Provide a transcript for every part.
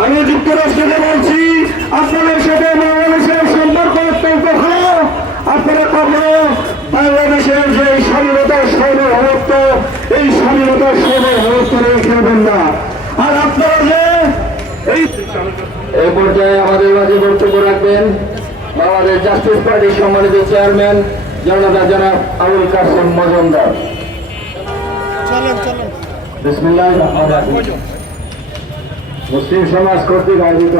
আমি যুক্তরাষ্ট্রকে বলছি আপনাদের সাথে বাংলাদেশের সম্পর্ক অত্যন্ত ভালো। আপনারা কখনো বাংলাদেশের যে স্বাধীনতার সার্বভৌমত্ব এই স্বাধীনতার সার্বভৌমত্ব নিয়ে খেলবেন না। আর আপনারা যে এই এই পর্যায়ে আমাদের মাঝে বক্তব্য রাখবেন বাংলাদেশ জাস্টিস পার্টির সম্মানিত চেয়ারম্যান জনতা জনাব আবুল কাসেম মজুমদার। বিসমিল্লাহ মুসলিম সমাজ কর্তৃক আয়োজিত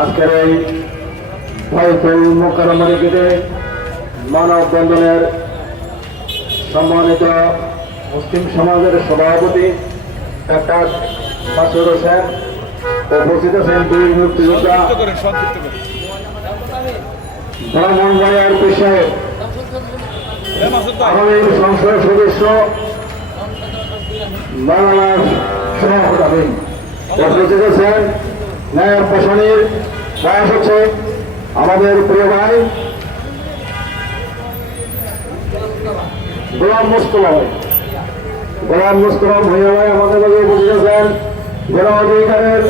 আজকের এই মোকারমরিকিতে মানববন্ধনের সম্মানিত মুসলিম সমাজের সভাপতি ডাক্তার মাসুদ হোসেন, উপস্থিত আছেন দুই মুক্তিযোদ্ধা ব্রাহ্মণবাড়িয়ার পেশায়। আমাদের সংসদ সদস্য বাংলার সভাপতি। আমাদের প্রিয় ভাই গোলাম মুস্তফা ভাই গোলাম মুস্তফা ভূঁইয়া ভাই আমাদের মাঝে উপস্থিত আছেন গণ অধিকারের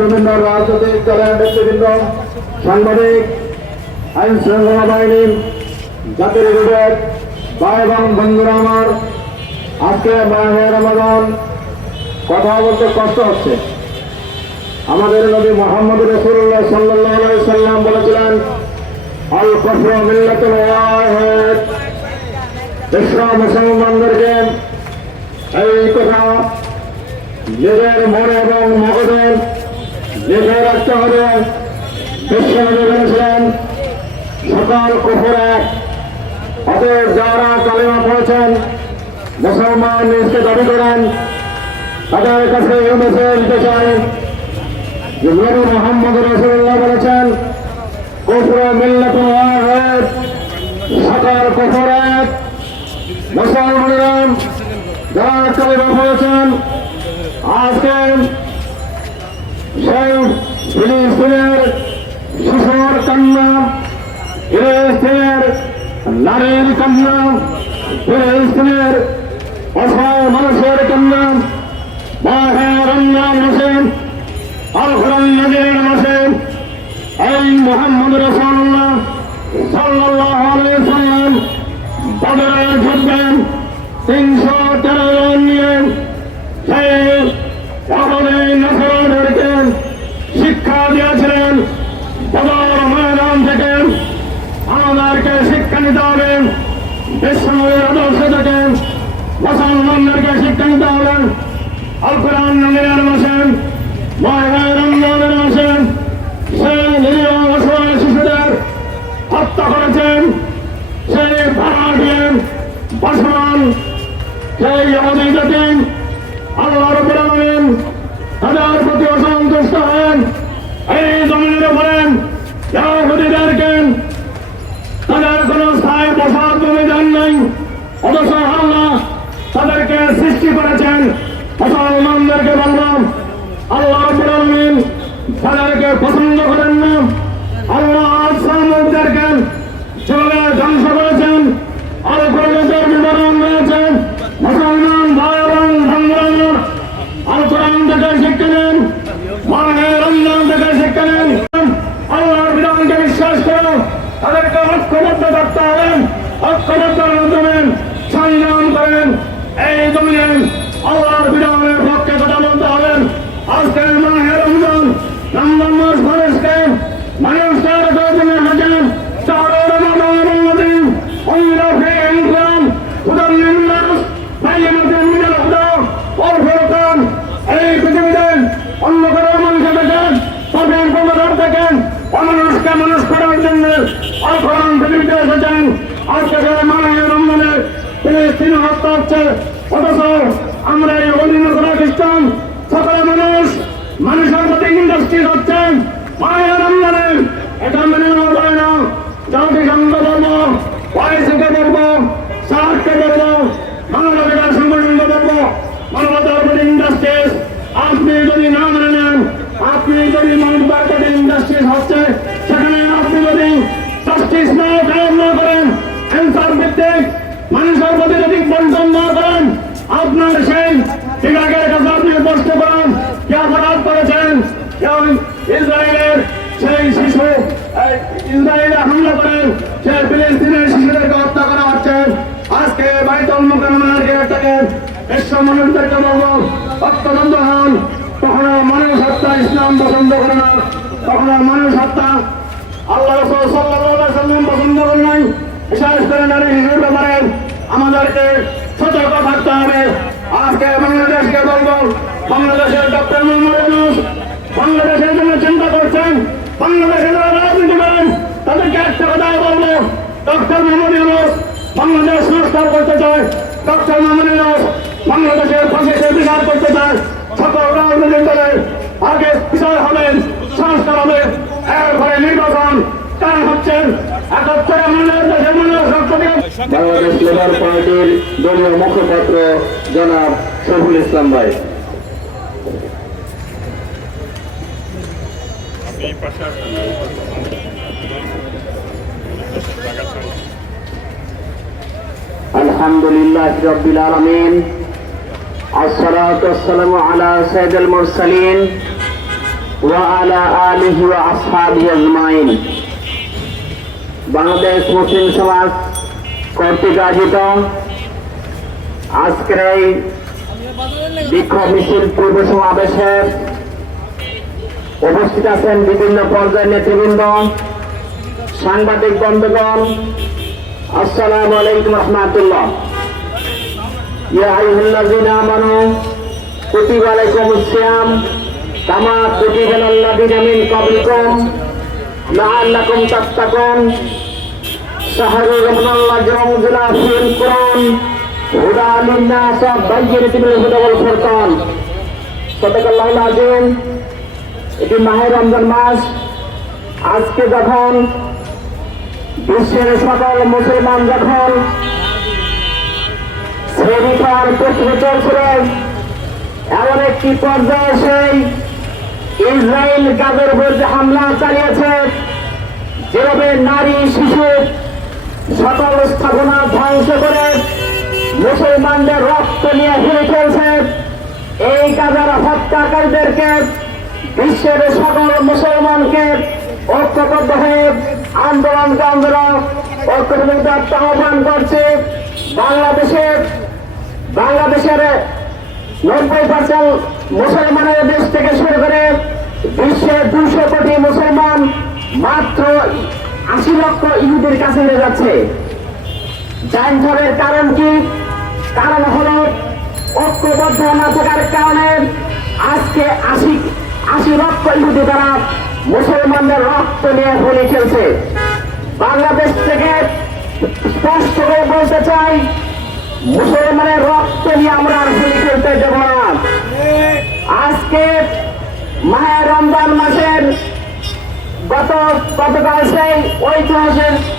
বিভিন্ন রাজনৈতিক দলের নেতৃবৃন্দ সাংবাদিক আইন শৃঙ্খলা বাহিনী জাতির বিবেক ভাই এবং বন্ধুরা আমার আজকে মাহে রমাদান, কথা বলতে কষ্ট হচ্ছে। আমাদের নবী মোহাম্মদ রসুল্লাহ সাল্লাহ সাল্লাম বলেছিলেন আল কফর মিল্লাতুল ওয়াহিদ। বিশ্ব মুসলমানদেরকে এই কথা নিজের মনে এবং মগজে লিখে রাখতে হবে বিশ্বনবী বলেছিলেন সকল কুফর এক অতএব যারা কালেমা পড়েছেন মুসলমান নিজকে দাবি করেন। তাদের কাছে এই মেসেজ দিতে চাই যে নবী মোহাম্মদ রসুল্লাহ বলেছেন, কুফর মিল্লাত ওয়াহিদ সকল কুফর এক। মুসলমানেরা যারা কালেমা পড়েছেন, আজকে সেই ফিলিস্তিনের শিশুর কান্না, ফিলিস্তিনের নারীর কান্না, ফিলিস্তিনের অসহায় সেই আমাদের জাতি আল্লাহ রব্বুল আলামিন তাদের প্রতি অসন্তুষ্ট হন। এই জমিনের বলেন ইহুদিদেরকে তাদের কোনো স্থায়ী বসার জমি দেন নাই, অথচ আল্লাহ তাদেরকে সৃষ্টি করেছেন। মুসলমানদেরকে বললাম, আল্লাহ তাদেরকে পছন্দ করেন না আল্লাহ আসামদেরকে চলে ধ্বংস করেছেন আর কলেজের বিবরণ রয়েছেন মুসলমান ভাই এবং বন্ধুরা আল কোরআন থেকে শিক্ষা নেন মাহে রমজান থেকে শিক্ষা নেন আল্লাহর বিধানকে বিশ্বাস করো তাদেরকে ঐক্যবদ্ধ করতে হবে ঐক্যবদ্ধের মাধ্যমে সংগ্রাম করেন। এই জমিনে আল্লাহর বিরামের পক্ষে কথা বলতে হবে। আজকে মাহে আলফান পৃথিবীতে এসেছেন আজকে মাননীয় হচ্ছে। অথচ আমরা খ্রিস্টান, সকল মানুষ, মানুষের প্রতি ইন্ডাস্ট্রি হচ্ছেন মায়ের রমজানে এটা মেনে নেওয়া যায় না। জাতিসংঘ বলব ওয়াইসিকে বলব সাহায্যকে বলব মানবাধিকার সংগঠনকে বলব মানবতার ইন্ডাস্ট্রিজ আপনি যদি না মেনে নেন, আপনি যদি মানবতার প্রতি ইন্ডাস্ট্রিজ হচ্ছে মানুষের প্রতি যদি বন্টন না করেন, আপনার সেই ইরাকের কাছে আপনি প্রশ্ন করেন, কে অপরাধ করেছেন কেউ ইসরায়েলের সেই শিশু ইসরায়েলে হামলা করেন সেই ফিলিস্তিনের শিশুদেরকে হত্যা করা হচ্ছে। আজকে বাইতুল মুকাররমের গেটটাকে বিশ্ব মানুষদেরকে বলব অত্যন্ত হন কখনো মানুষ হত্যা, ইসলাম পছন্দ করে না। কখনো মানুষ হত্যা, আল্লাহ রসুল আলাইহি সাল্লাম পছন্দ করে নাই। বিশেষ করে নারী শিশুর ব্যাপারে আমাদেরকে সতর্ক থাকতে হবে। আজকে বাংলাদেশকে বলব, বাংলাদেশের ডক্টর মোহাম্মদ বাংলাদেশের জন্য চিন্তা করছেন। বাংলাদেশের রাজনীতি করেন, তাদেরকে একটা কথাই বলব, ডক্টর মোহাম্মদ ইউনূস বাংলাদেশ সংস্কার করতে চায়। ডক্টর মোহাম্মদ ইউনূস বাংলাদেশের ফাঁসিকে বিচার করতে চায়। সকল রাজনৈতিক দলের আগে বিচার হবেন সংস্কার হবে। এরপরে নির্বাচন কারণ হচ্ছেন একাত্তরে আমাদের দেশের মানুষ রক্ত দিয়ে বাংলাদেশ লেবার পার্টির দলীয় মুখপাত্র জনাব শহীদুল ইসলাম ভাই আপনি এই পাশে আসেন الحمد لله رب العالمين الصلاة والسلام على سيد المرسلين وعلى آله وأصحابه أجمعين বাংলাদেশ মুসলিম সমাজ কর্তৃক আয়োজিত আজকের এই বিক্ষোভ মিছিল পূর্ব সমাবেশে উপস্থিত আছেন বিভিন্ন পর্যায়ের নেতৃবৃন্দ, সাংবাদিক বন্ধুগণ, আসসালামু আলাইকুম রহমাতুল্লাহ। ইয়া এটি মাহে রমজান মাস। আজকে যখন বিশ্বের সকল মুসলমান যখন শ্রেণীকার প্রস্তুতি চলছিল, এমন একটি পর্যায়ে সেই ইসরায়েল গাজের বিরুদ্ধে হামলা চালিয়েছে, যেভাবে নারী, শিশু সকল স্থাপনা ধ্বংস করে মুসলমানদের রক্ত নিয়ে ফিরে চলছে। এই গাজার হত্যাকারীদেরকে বিশ্বের সকল মুসলমানকে ঐক্যবদ্ধ হয়ে আন্দোলন ঐক্যবদ্ধ আহ্বান করছে। বাংলাদেশের বাংলাদেশের নব্বই পার্সেন্ট মুসলমানের দেশ থেকে শুরু করে বিশ্বের দুশো কোটি মুসলমান মাত্র আশি লক্ষ ইহুদের কাছে হেরে যাচ্ছে। যানজটের কারণ কি? কারণ হলো ঐক্যবদ্ধ না থাকার কারণে আজকে আশি আশি লক্ষ ইহুদি তারা মুসলমানদের রক্ত নিয়ে হোলি খেলছে। বাংলাদেশ থেকে স্পষ্ট করে বলতে চাই, মুসলমানের রক্ত নিয়ে আমরা আর হোলি খেলতে দেব না। আজকে মায়ের Russell, Russell, Russell State, 8,000.